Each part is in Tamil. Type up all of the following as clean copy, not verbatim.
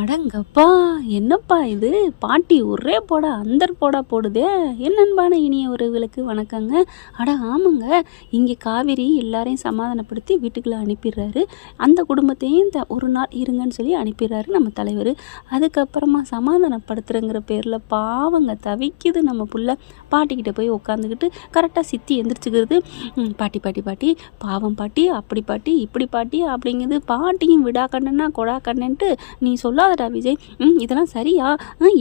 அடங்கப்பா! என்னப்பா இது? பாட்டி ஒரே போடா அந்தர் போடா போடுதே! என் அன்பான இனிய உறவுகளுக்கு வணக்கங்க. அட ஆமாங்க. இங்கே காவேரி எல்லாரையும் சமாதானப்படுத்தி வீட்டுக்குள்ள அனுப்பிடுறாரு. அந்த குடும்பத்தையும் ஒரு நாள் இருங்கன்னு சொல்லி அனுப்பிடுறாரு நம்ம தலைவர். அதுக்கப்புறமா சமாதானப்படுத்துறங்கிற பேரில் பாவங்க தவிக்குது நம்ம புள்ள. பாட்டிக்கிட்ட போய் உட்காந்துக்கிட்டு கரெக்டாக சித்தி எந்திரிச்சுக்கிறது. பாட்டி பாட்டி பாட்டி பாவம் பாட்டி, அப்படி பாட்டி இப்படி பாட்டி அப்படிங்குது. பாட்டியும் விடா கண்ணனா கொடா கண்ணன்ட்டு நீ சொல்லாதடா விஜய், இதெல்லாம் சரியா?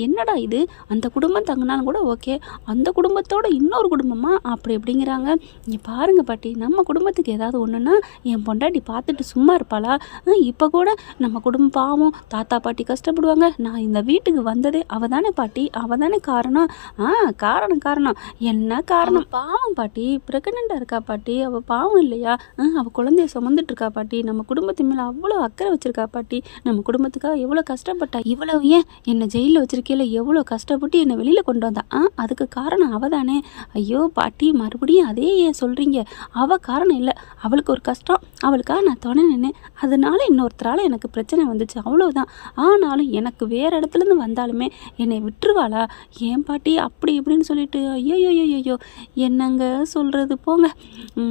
என்னடா இது? அந்த குடும்பம் தங்கினாலும் கூட ஓகே, அந்த குடும்பத்தோட இன்னொரு குடும்பமா அப்படி எப்படிங்கிறாங்க. இங்கே பாருங்க பாட்டி, நம்ம குடும்பத்துக்கு ஏதாவது ஒன்றுன்னா என் பொண்டாட்டி பார்த்துட்டு சும்மா இருப்பாளா? இப்போ கூட நம்ம குடும்பம் பாவம், தாத்தா பாட்டி கஷ்டப்படுவாங்க. நான் இந்த வீட்டுக்கு வந்ததே அவள் தானே பாட்டி, அவள் தானே காரணம். காரணம் காரணம் என்ன காரணம்? பாவம் பாட்டி, ப்ரெக்னெண்ட்டாக இருக்கா பாட்டி, அவள் பாவம் இல்லையா? அவள் குழந்தைய சுமந்துட்டு இருக்கா பாட்டி, நம்ம குடும்பத்து மேலே அவ்வளோ அக்கறை வச்சிருக்கா பாட்டி, நம்ம குடும்பத்துக்காக எவ்வளோ கஷ்டப்பட்டா. இவ்வளவு ஏன் என்னை ஜெயிலில் வச்சிருக்கையில எவ்வளோ கஷ்டப்பட்டு என்னை வெளியில் கொண்டு வந்தா. அதுக்கு காரணம் அவள் தானே. ஐயோ பாட்டி, மறுபடியும் அதே ஏன் சொல்கிறீங்க? அவள் காரணம் இல்லை, அவளுக்கு ஒரு கஷ்டம், அவளுக்காக நான் துணை நின்னேன். அதனால இன்னொருத்தரால் எனக்கு பிரச்சனை வந்துச்சு, அவ்வளோதான். ஆனாலும் எனக்கு வேறு இடத்துலேருந்து வந்தாலுமே என்னை விட்டுருவாளா? ஏன் பாட்டி அப்படி இப்படின்னு சொல்லிட்டு ஐயோ என்னங்க சொல்கிறது போங்க.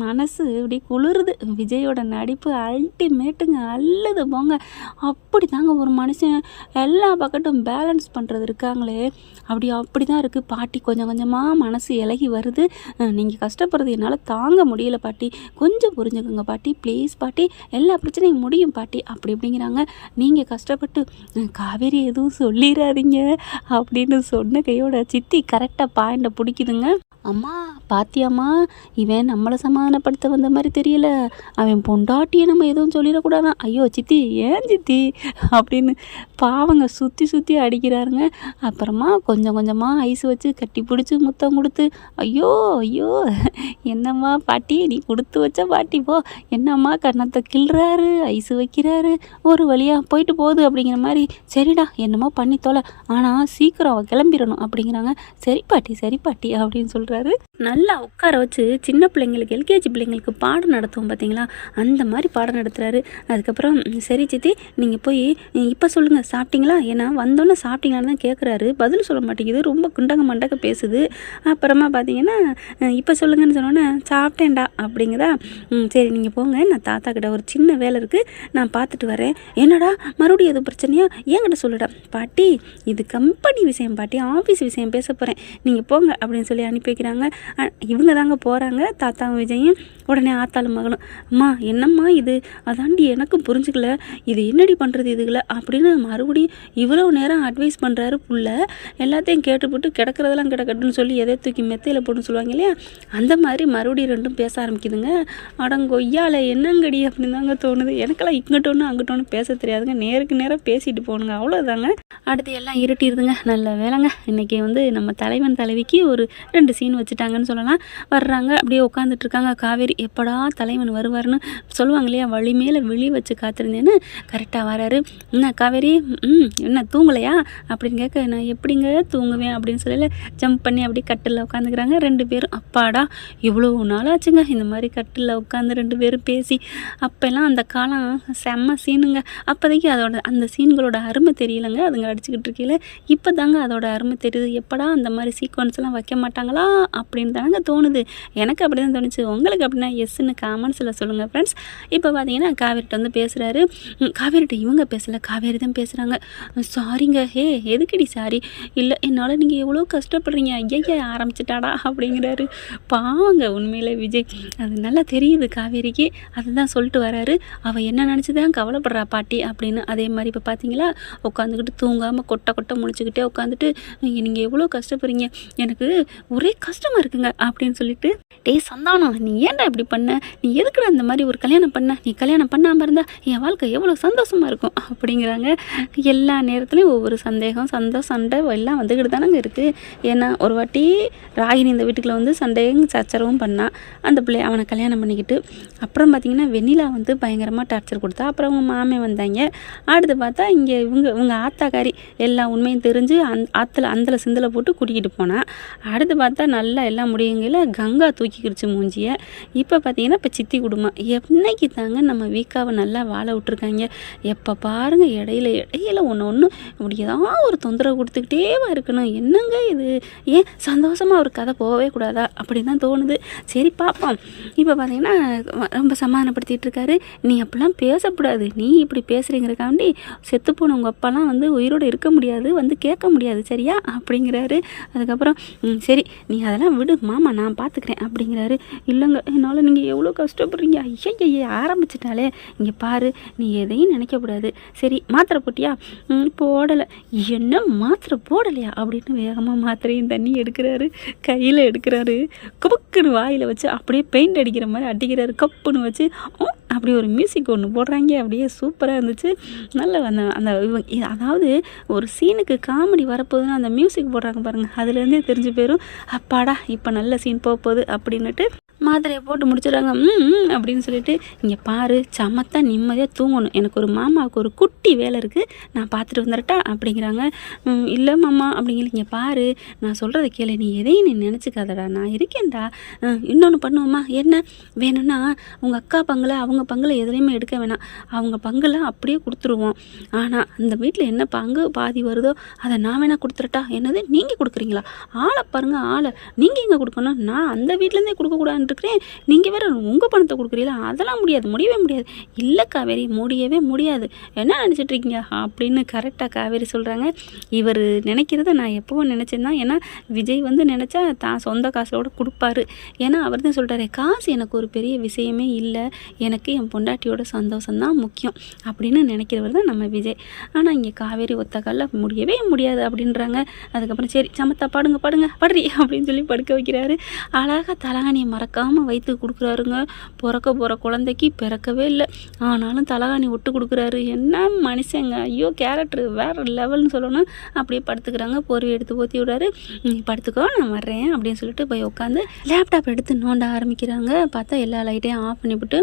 மனசு இப்படி குளிருது. விஜயோட நடிப்பு அல்டிமேட்டுங்க, அல்லது போங்க. அப்படி தாங்க ஒரு மனுஷன் எல்லா பக்கட்டும் பேலன்ஸ் பண்ணுறது இருக்காங்களே, அப்படி தான் இருக்குது. பாட்டி கொஞ்சம் கொஞ்சமாக மனசு இலகி வருது. நீங்கள் கஷ்டப்படுறது என்னால் தாங்க முடியல பாட்டி, கொஞ்சம் புரிஞ்சுக்கோங்க பாட்டி, ப்ளீஸ் பாட்டி, எல்லா பிரச்சனையும் முடியும் பாட்டி அப்படி இப்படிங்கிறாங்க. நீங்கள் கஷ்டப்பட்டு காவேரி எதுவும் சொல்லிடாதீங்க அப்படின்னு சொன்ன கையோட சித்தி கரெக்டாக பாயிண்டை பிடிக்குதுங்க. அம்மா பாத்தியாம்மா, இவன் நம்மளை சமாதானப்படுத்த வந்த மாதிரி தெரியல, அவன் பொண்டாட்டியை நம்ம எதுவும் சொல்லிடக்கூடாதான். ஐயோ சித்தி, ஏன் சித்தி அப்படின்னு பாவங்க சுற்றி அடிக்கிறாருங்க. அப்புறமா கொஞ்சம் கொஞ்சமாக ஐஸ் வச்சு கட்டி பிடிச்சி முத்தம் கொடுத்து, ஐயோ என்னம்மா பாட்டி, நீ கொடுத்து வச்ச பாட்டி போ, என்னம்மா கன்னத்தை கிள்றாரு, ஐஸ் வைக்கிறாரு, ஒரு வழியாக போயிட்டு போகுது அப்படிங்கிற மாதிரி. சரிடா என்னமோ பண்ணி தொலை, ஆனால் சீக்கிரம் அவள் கிளம்பிடணும் அப்படிங்கிறாங்க. சரி பாட்டி அப்படின்னு சொல்கிறாரு. நல்லா உட்கார வச்சு சின்ன பிள்ளைங்களுக்கு, எல்கேஜி பிள்ளைங்களுக்கு பாடம் நடத்துவோம் பார்த்தீங்களா, அந்த மாதிரி பாடம் நடத்துகிறாரு. அதுக்கப்புறம் சரி சித்தி, நீங்கள் போய் இப்போ சொல்லுங்கள் சாப்பிட்டீங்களா, ஏன்னா வந்தோன்னே சாப்பிட்டீங்களான்னு தான் கேட்குறாரு, பதில் சொல்ல மாட்டேங்குது, ரொம்ப குண்டங்க மண்டக்க பேசுது. அப்புறமா பார்த்தீங்கன்னா இப்போ சொல்லுங்கன்னு சொன்னோன்னே சாப்பிட்டேன்டா அப்படிங்குதா. சரி நீங்கள் போங்க, நான் தாத்தா கிட்ட ஒரு சின்ன வேலை இருக்குது, நான் பார்த்துட்டு வரேன். என்னடா மறுபடியும் எதுவும் பிரச்சனையா, என்கிட்ட சொல்லுடா. பாட்டி இது கம்பெனி விஷயம் பாட்டி, ஆஃபீஸ் விஷயம் பேச போகிறேன், நீங்கள் போங்க அப்படின்னு சொல்லி அனுப்பி வைக்கிறாங்க. இவங்க தாங்க போகிறாங்க, தாத்தாவும் விஜயும். உடனே ஆத்தாலும் மகளும், அம்மா என்னம்மா இது, அதாண்டி எனக்கும் புரிஞ்சுக்கல, இது என்னடி பண்ணுறது இதுகளை அப்படின்னு மறுபடியும் இவ்வளோ நேரம் அட்வைஸ் பண்ணுறாரு புள்ள. எல்லாத்தையும் கேட்டுப்பட்டு கிடக்கிறதெல்லாம் கிடக்கட்டுன்னு சொல்லி எதை தூக்கி மெத்தையில் போட்டுன்னு சொல்லுவாங்க இல்லையா, அந்த மாதிரி மறுபடியும் ரெண்டும் பேச ஆரம்பிக்குதுங்க. அடங்கொய்யால என்னங்கடி அப்படின்னு தாங்க தோணுது. எனக்கெல்லாம் இங்கிட்ட ஒன்று அங்கிட்ட ஒன்று பேச தெரியாதுங்க, நேருக்கு நேராக பேசிட்டு போகணுங்க, அவ்வளோதாங்க. அடுத்து எல்லாம் இருட்டிடுதுங்க. நல்ல வேலைங்க, இன்றைக்கி நம்ம தலைவன் தலைவிக்கு ஒரு 2 சீன் வச்சுட்டாங்கன்னு சொல்லலாம். வர்றாங்க, அப்படியே உட்காந்துட்ருக்காங்க. காவேரி எப்படா தலைவன் வருவார்னு சொல்லுவாங்க இல்லையா, வழி மேலே விழி வச்சு காத்திருந்தேன்னு கரெக்டாக வராரு. என்ன காவேரி, என்ன தூங்கலையா அப்படின்னு கேட்க, நான் எப்படிங்க தூங்குவேன் அப்படின்னு சொல்லல, ஜம்ப் பண்ணி அப்படியே கட்டிலில் உட்காந்துக்கிறாங்க 2 பேரும். அப்பாடா இவ்வளோ நாளாச்சுங்க இந்த மாதிரி கட்டிலில் உட்காந்து 2 பேரும் பேசி. அப்போல்லாம் அந்த காலம் செம்ம சீனுங்க. அப்போதைக்கு அந்த சீன்களோட அருமை தெரியலைங்க, அதுங்க அடிச்சுக்கிட்டு இருக்கையில். இப்போ தாங்க அதோட அருமை தெரியுது. எப்படா அந்த மாதிரி சீக்வன்ஸ்லாம் வைக்க மாட்டாங்களா அப்படின்னு தானங்க தோணுது. எனக்கு அப்படி தான் தோணுச்சு. உங்களுக்கு அப்படின்னா எஸ்ன்னு காமெண்ட்ஸில் சொல்லுங்கள் ஃப்ரெண்ட்ஸ். இப்போ பார்த்தீங்கன்னா காவேரிட்ட பேசுகிறாரு. காவேரிட்ட இவங்க பேசலை, காவேரி தான் பேசுகிறாங்க. சாரிங்க, எதுக்கடி சாரி, இல்லை என்னால் நீங்கள் எவ்வளோ கஷ்டப்படுறீங்க, ஐயா ஆரம்பிச்சிட்டாடா அப்படிங்கிறாரு. பாவங்க உண்மையில் விஜய், அது நல்லா தெரியுது காவேரிக்கு. அதுதான் சொல்லிட்டு வராரு. அவள் என்ன நினச்சி தான் கவலைப்படுறா பாட்டி அப்படின்னு. அதே மாதிரி இப்போ பார்த்தீங்களா உட்காந்துக்கிட்டு தூங்காமல் கொட்டை முழிச்சுக்கிட்டே உட்காந்துட்டு, நீங்கள் எவ்வளோ கஷ்டப்படுறீங்க, எனக்கு ஒரே கஷ்டமாக இருக்குங்க அப்படின்னு சொல்லிட்டு, டேய் சந்தானம், நீ ஏன்டா இப்படி பண்ண, நீ எதுக்குடா இந்த மாதிரி ஒரு கல்யாணம் பண்ண, நீ கல்யாணம் பண்ணாமல் இருந்தால் என் வாழ்க்கை எவ்வளோ சந்தோஷமாக இருக்கும் அப்படிங்கிறாங்க. எல்லா நேரத்துலையும் ஒவ்வொரு சந்தேகம் சண்டை எல்லாம் வந்துக்கிட்டு தானங்க இருக்குது. ஏன்னா ஒரு வாட்டி ராகினி இந்த வீட்டுக்குள்ள சண்டையும் சச்சரவும் பண்ணான் அந்த பிள்ளை, அவனை கல்யாணம் பண்ணிக்கிட்டு. அப்புறம் பார்த்திங்கன்னா வெண்ணிலா பயங்கரமாக டார்ச்சர் கொடுத்தா. அப்புறம் அவங்க மாமே வந்தாங்க. அடுத்து பார்த்தா இங்கே இவங்க ஆத்தாக்காரி எல்லா உண்மையும் தெரிஞ்சு ஆற்றுல அந்தல சிந்தலை போட்டு கூட்டிக்கிட்டு போனான். அடுத்து பார்த்தா நல்லா எல்லாம் முடியுங்கள கங்கா தூக்கிக்கிடுச்சு மூஞ்சியை. இப்போ பார்த்தீங்கன்னா இப்போ சித்தி குடும்பம் என்னைக்கு தாங்க நம்ம வீக்காவை நல்லா வாழ விட்ருக்காங்க. எப்போ பாருங்கள் இடையில ஒன்று இப்படி ஏதாவது ஒரு தொந்தரவு கொடுத்துக்கிட்டேவா இருக்கணும். என்னங்க இது, ஏன் சந்தோஷமாக ஒரு கதை போகவே கூடாதா அப்படின்னு தான் தோணுது. சரி பார்ப்போம். இப்போ பார்த்தீங்கன்னா ரொம்ப சமாதானப்படுத்திகிட்டு இருக்காரு. நீ அப்படிலாம் பேசக்கூடாது, நீ இப்படி பேசுகிறீங்கிறக்காண்டி செத்துப்போன உங்கள் அப்பாலாம் வந்து உயிரோடு இருக்க முடியாது, வந்து கேட்க முடியாது சரியா அப்படிங்கிறாரு. அதுக்கப்புறம் சரி நீ அதெல்லாம் விடு மாமா, நான் பார்த்துக்கிறேன் அப்படிங்கிறாரு. இல்லைங்க என்னால் நீங்கள் எவ்வளோ கஷ்டப்படுறீங்க, ஐயா ஆரம்பிச்சிட்டாலே. இங்கே பாரு, நீ எதையும் நினைக்கக்கூடாது. சரி மாத்திரை போட்டியா? போடலை. என்ன மாத்திரை போடலையா அப்படின்னு வேகமாக மாத்திரையும் தண்ணி எடுக்கிறாரு, கையில் எடுக்கிறாரு, குபுக்குன்னு வாயில் வச்சு அப்படியே பெயிண்ட் அடிக்கிற மாதிரி அடிக்கிறாரு. கப்புன்னு வச்சு அப்படி ஒரு மியூசிக் ஒன்று போடுறாங்க. அப்படியே சூப்பராக இருந்துச்சு. நல்ல அந்த அதாவது ஒரு சீனுக்கு காமெடி வரப்போகுதுன்னா அந்த மியூசிக் போடுறாங்க பாருங்கள், அதுலேருந்தே தெரிஞ்சு போயிடும் அப்பாடா இப்போ நல்ல சீன் போக போகுது அப்படின்னுட்டு மாத்திரையை போட்டு முடிச்சிடுறாங்க. அப்படின்னு சொல்லிட்டு இங்கே பாரு, சமத்தா நிம்மதியாக தூங்கணும், எனக்கு ஒரு மாமாவுக்கு ஒரு குட்டி வேலை இருக்குது, நான் பார்த்துட்டு வந்துடட்டா அப்படிங்கிறாங்க. இல்லை மாமா அப்படிங்கிற. இங்கே பாரு, நான் சொல்கிறத கேளு, நீ எதையும் நீ நினச்சிக்காதடா, நான் இருக்கேன்டா. இன்னொன்று பண்ணுவோமா, என்ன வேணும்னா உங்கள் அக்கா பங்கில் அவங்க பங்கில் எதுலேயுமே எடுக்க வேணாம், அவங்க பங்கில் அப்படியே கொடுத்துருவோம். ஆனால் அந்த வீட்டில் என்ன பங்கு பாதி வருதோ அதை நான் வேணால் கொடுத்துட்டா. என்னது நீங்கள் கொடுக்குறீங்களா? ஆளை பாருங்கள், ஆளை நீங்கள் எங்கே கொடுக்கணும், நான் அந்த வீட்டிலேருந்தே கொடுக்கக்கூடாது இருக்கிறேன், நீங்கள் வேறு உங்கள் பணத்தை கொடுக்குறீங்களா? அதெல்லாம் முடியாது, முடியவே முடியாது. இல்லை காவேரி, முடியவே முடியாது, என்ன நினச்சிட்ருக்கீங்க அப்படின்னு கரெக்டாக காவேரி சொல்கிறாங்க. இவர் நினைக்கிறத நான் எப்போவும் நினச்சேன் தான். ஏன்னா விஜய் வந்து நினச்சா தான் சொந்த காசோடு கொடுப்பாரு. ஏன்னா அவர் தான் சொல்கிறாரு, காசு எனக்கு ஒரு பெரிய விஷயமே இல்லை, எனக்கு என் பொண்டாட்டியோட சந்தோஷம்தான் முக்கியம் அப்படின்னு நினைக்கிறவர் தான் நம்ம விஜய். ஆனால் இங்கே காவேரி ஒத்த காலில் முடியவே முடியாது அப்படின்றாங்க. அதுக்கப்புறம் சரி சமத்தா பாடுங்க படுறி அப்படின்னு சொல்லி படுக்க வைக்கிறாரு. அழகாக தலகாணியை மறக்காமல் வயிற்று கொடுக்குறாருங்க. பிறக்க போகிற குழந்தைக்கு பிறக்கவே இல்லை, ஆனாலும் தலகாணி ஒட்டு கொடுக்குறாரு. என்ன மனுஷங்க, ஐயோ கேரக்டர் வேறு லெவல்னு சொல்லணும். அப்படியே படுத்துக்கிறாங்க. போர்வை எடுத்து ஊற்றி விடாரு. படுத்துக்கோ நான் வர்றேன் அப்படின்னு சொல்லிட்டு போய் உட்காந்து லேப்டாப் எடுத்து நோண்ட ஆரம்பிக்கிறாங்க. பார்த்தா எல்லா லைட்டையும் ஆஃப் பண்ணிவிட்டு,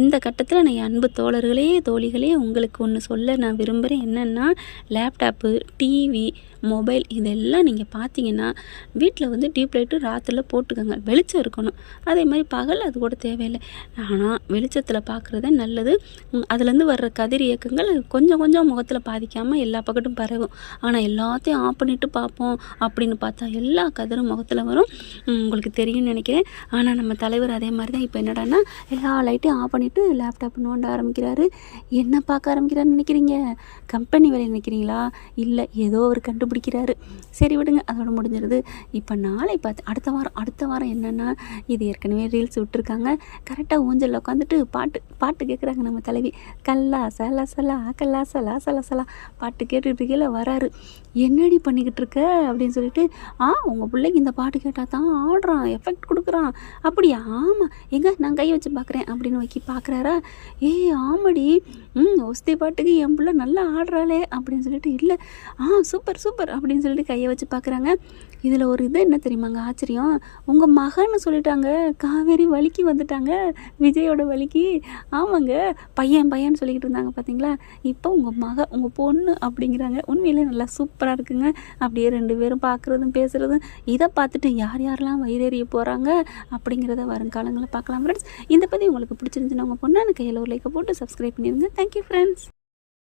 இந்த கட்டத்தில் நான் அன்பு தோழர்களே தோழிகளே உங்களுக்கு ஒன்று சொல்ல நான் விரும்புகிறேன். என்னென்னா லேப்டாப்பு, டிவி, மொபைல் இதெல்லாம் நீங்கள் பார்த்தீங்கன்னா வீட்டில் வந்து டியூப் லைட்டு ராத்திரில் போட்டுக்கோங்க, வெளிச்சம் இருக்கணும். அதே மாதிரி பகல் அது கூட தேவையில்லை, ஆனால் வெளிச்சத்தில் பார்க்குறது நல்லது. அதுலேருந்து வர்ற கதிர் இயக்கங்கள் கொஞ்சம் முகத்தில் பாதிக்காமல் எல்லா பக்கட்டும் பரவும். ஆனால் எல்லாத்தையும் ஆஃப் பண்ணிவிட்டு பார்ப்போம் அப்படின்னு பார்த்தா எல்லா கதிரும் முகத்தில் வரும், உங்களுக்கு தெரியும்னு நினைக்கிறேன். ஆனால் நம்ம தலைவர் அதே மாதிரி தான். இப்போ என்னடான்னா எல்லா லைட்டையும் ஆஃப் பண்ணிவிட்டு லேப்டாப் நோண்ட ஆரம்பிக்கிறாரு. என்ன பார்க்க ஆரம்பிக்கிறாருன்னு நினைக்கிறீங்க? கம்பெனி வேலை நினைக்கிறீங்களா? இல்லை, ஏதோ ஒரு கண்டுபிடிக்கிறாரு. சரி விடுங்க, அதோட முடிஞ்சிருது. இப்போ நாளை பார்த்து அடுத்த வாரம் என்னென்னா, இது ஏற்கனவே ரீல்ஸ் விட்டுருக்காங்க. கரெக்டாக ஊஞ்சலில் உட்காந்துட்டு பாட்டு கேட்குறாங்க நம்ம தலைவி. கல்லா சலா சலா கல்லா சலா சலா சலா பாட்டு கேட்டுட்டு கீழே வராரு. என்னடி பண்ணிக்கிட்டு இருக்க அப்படின்னு சொல்லிட்டு, உங்கள் பிள்ளைக்கு இந்த பாட்டு கேட்டால் தான் ஆடுறான், எஃபெக்ட் கொடுக்குறான். அப்படியா? ஆமாம், எங்கே நான் கை வச்சு பார்க்குறேன் அப்படின்னு வைக்கி பார்க்குறாரா. ஆமாடி, ஒஸ்தி பாட்டுக்கு என் பிள்ளை நல்லா ஆடுறாளே அப்படின்னு சொல்லிட்டு, இல்லை சூப்பர் அப்படின்னு சொல்லிட்டு கையை வச்சு பார்க்குறாங்க. இதில் ஒரு இது என்ன தெரியுமாங்க ஆச்சரியம், உங்கள் மகன்னு சொல்லிட்டாங்க. காவேரி வலிக்கு வந்துட்டாங்க, விஜயோட வலிக்கு. ஆமாங்க, பையன் சொல்லிக்கிட்டு இருந்தாங்க பார்த்தீங்களா, இப்போ உங்கள் பொண்ணு அப்படிங்கிறாங்க. உண்மையிலே நல்லா சூப்பராக இருக்குங்க. அப்படியே 2 பேரும் பார்க்குறதும் பேசுகிறதும் இதை பார்த்துட்டு யாரெல்லாம் வயிறேறிய போகிறாங்க அப்படிங்கிறத வருங்காலங்களில் பார்க்கலாம் ஃப்ரெண்ட்ஸ். இந்த பற்றி உங்களுக்கு பிடிச்சிருந்துச்சுன்னா உங்கள் பொண்ணான கையில் ஒரு லைக்கை போட்டு சப்ஸ்கிரைப் பண்ணிடுங்க. Thank you friends.